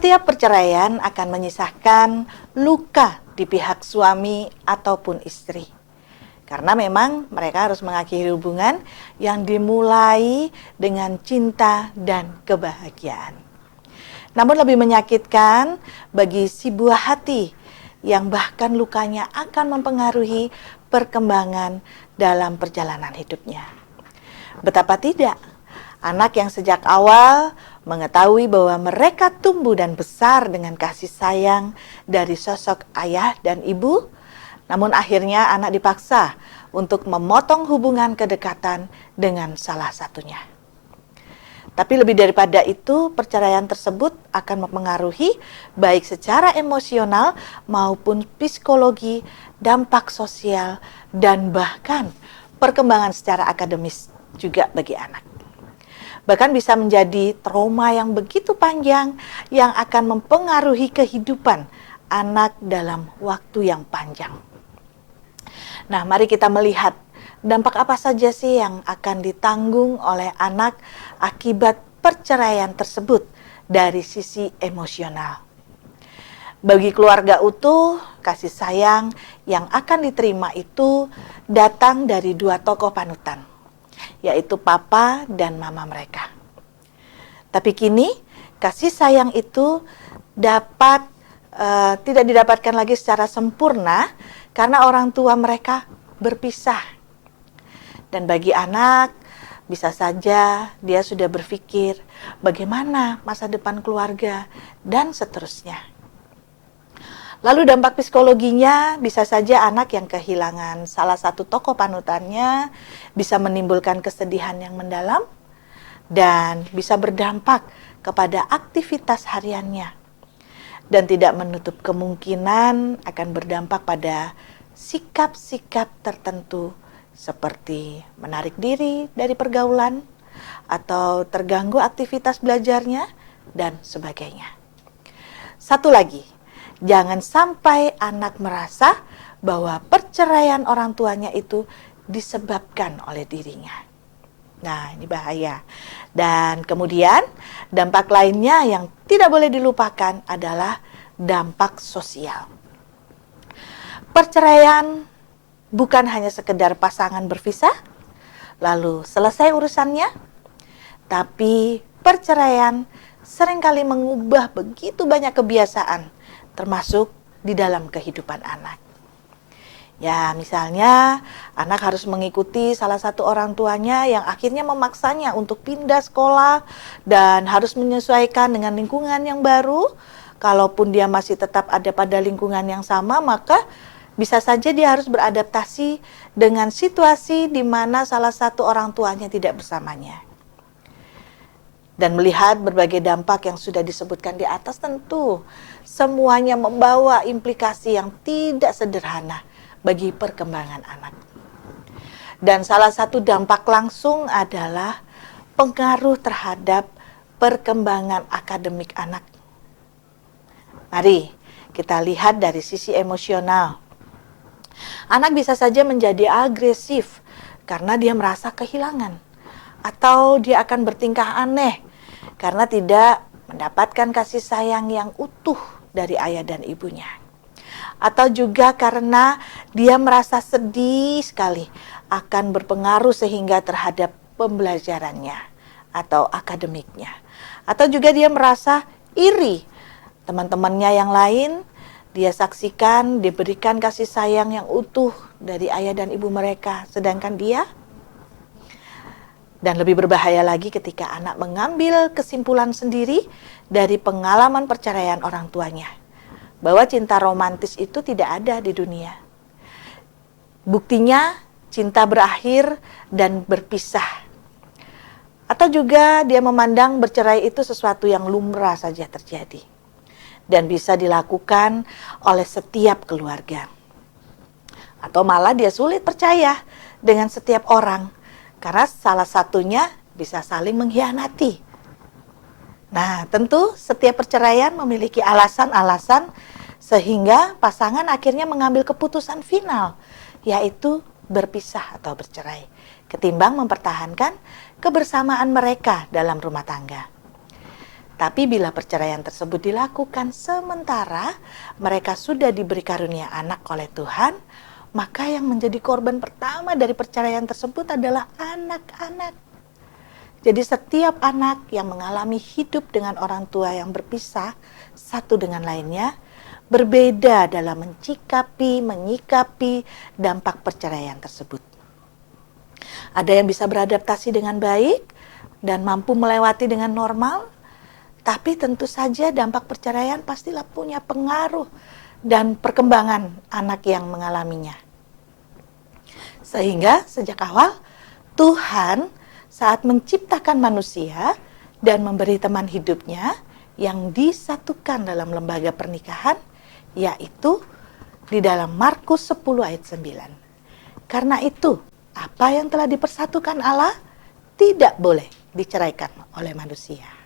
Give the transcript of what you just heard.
Setiap perceraian akan menyisakan luka di pihak suami ataupun istri. Karena memang mereka harus mengakhiri hubungan yang dimulai dengan cinta dan kebahagiaan. Namun lebih menyakitkan bagi si buah hati yang bahkan lukanya akan mempengaruhi perkembangan dalam perjalanan hidupnya. Betapa tidak, anak yang sejak awal mengetahui bahwa mereka tumbuh dan besar dengan kasih sayang dari sosok ayah dan ibu, namun akhirnya anak dipaksa untuk memotong hubungan kedekatan dengan salah satunya. Tapi lebih daripada itu, perceraian tersebut akan mempengaruhi baik secara emosional maupun psikologi, dampak sosial, dan bahkan perkembangan secara akademis juga bagi anak. Bahkan bisa menjadi trauma yang begitu panjang yang akan mempengaruhi kehidupan anak dalam waktu yang panjang. Nah, mari kita melihat dampak apa saja sih yang akan ditanggung oleh anak akibat perceraian tersebut dari sisi emosional. Bagi keluarga utuh, kasih sayang yang akan diterima itu datang dari dua tokoh panutan, yaitu papa dan mama mereka. Tapi kini kasih sayang itu tidak didapatkan lagi secara sempurna karena orang tua mereka berpisah. Dan bagi anak, bisa saja dia sudah berpikir bagaimana masa depan keluarga dan seterusnya. Lalu dampak psikologinya, bisa saja anak yang kehilangan salah satu tokoh panutannya bisa menimbulkan kesedihan yang mendalam dan bisa berdampak kepada aktivitas hariannya. Dan tidak menutup kemungkinan akan berdampak pada sikap-sikap tertentu seperti menarik diri dari pergaulan atau terganggu aktivitas belajarnya dan sebagainya. Satu lagi, jangan sampai anak merasa bahwa perceraian orang tuanya itu disebabkan oleh dirinya. Nah, ini bahaya. Dan kemudian dampak lainnya yang tidak boleh dilupakan adalah dampak sosial. Perceraian bukan hanya sekedar pasangan berpisah, lalu selesai urusannya, tapi perceraian seringkali mengubah begitu banyak kebiasaan, termasuk di dalam kehidupan anak. Ya, misalnya anak harus mengikuti salah satu orang tuanya yang akhirnya memaksanya untuk pindah sekolah dan harus menyesuaikan dengan lingkungan yang baru. Kalaupun dia masih tetap ada pada lingkungan yang sama, maka bisa saja dia harus beradaptasi dengan situasi di mana salah satu orang tuanya tidak bersamanya. Dan melihat berbagai dampak yang sudah disebutkan di atas, tentu semuanya membawa implikasi yang tidak sederhana bagi perkembangan anak. Dan salah satu dampak langsung adalah pengaruh terhadap perkembangan akademik anak. Mari kita lihat dari sisi emosional. Anak bisa saja menjadi agresif karena dia merasa kehilangan, atau dia akan bertingkah aneh karena tidak mendapatkan kasih sayang yang utuh dari ayah dan ibunya. Atau juga karena dia merasa sedih sekali akan berpengaruh sehingga terhadap pembelajarannya atau akademiknya. Atau juga dia merasa iri teman-temannya yang lain, dia saksikan diberikan kasih sayang yang utuh dari ayah dan ibu mereka, sedangkan dia. Dan lebih berbahaya lagi ketika anak mengambil kesimpulan sendiri dari pengalaman perceraian orang tuanya, bahwa cinta romantis itu tidak ada di dunia. Buktinya cinta berakhir dan berpisah. Atau juga dia memandang bercerai itu sesuatu yang lumrah saja terjadi dan bisa dilakukan oleh setiap keluarga. Atau malah dia sulit percaya dengan setiap orang karena salah satunya bisa saling mengkhianati. Nah, tentu setiap perceraian memiliki alasan-alasan sehingga pasangan akhirnya mengambil keputusan final, yaitu berpisah atau bercerai, ketimbang mempertahankan kebersamaan mereka dalam rumah tangga. Tapi bila perceraian tersebut dilakukan sementara mereka sudah diberi karunia anak oleh Tuhan, maka yang menjadi korban pertama dari perceraian tersebut adalah anak-anak. Jadi setiap anak yang mengalami hidup dengan orang tua yang berpisah satu dengan lainnya, berbeda dalam menyikapi dampak perceraian tersebut. Ada yang bisa beradaptasi dengan baik dan mampu melewati dengan normal, tapi tentu saja dampak perceraian pastilah punya pengaruh dan perkembangan anak yang mengalaminya. Sehingga sejak awal Tuhan saat menciptakan manusia dan memberi teman hidupnya yang disatukan dalam lembaga pernikahan, yaitu di dalam Markus 10 ayat 9. Karena itu, apa yang telah dipersatukan Allah tidak boleh diceraikan oleh manusia.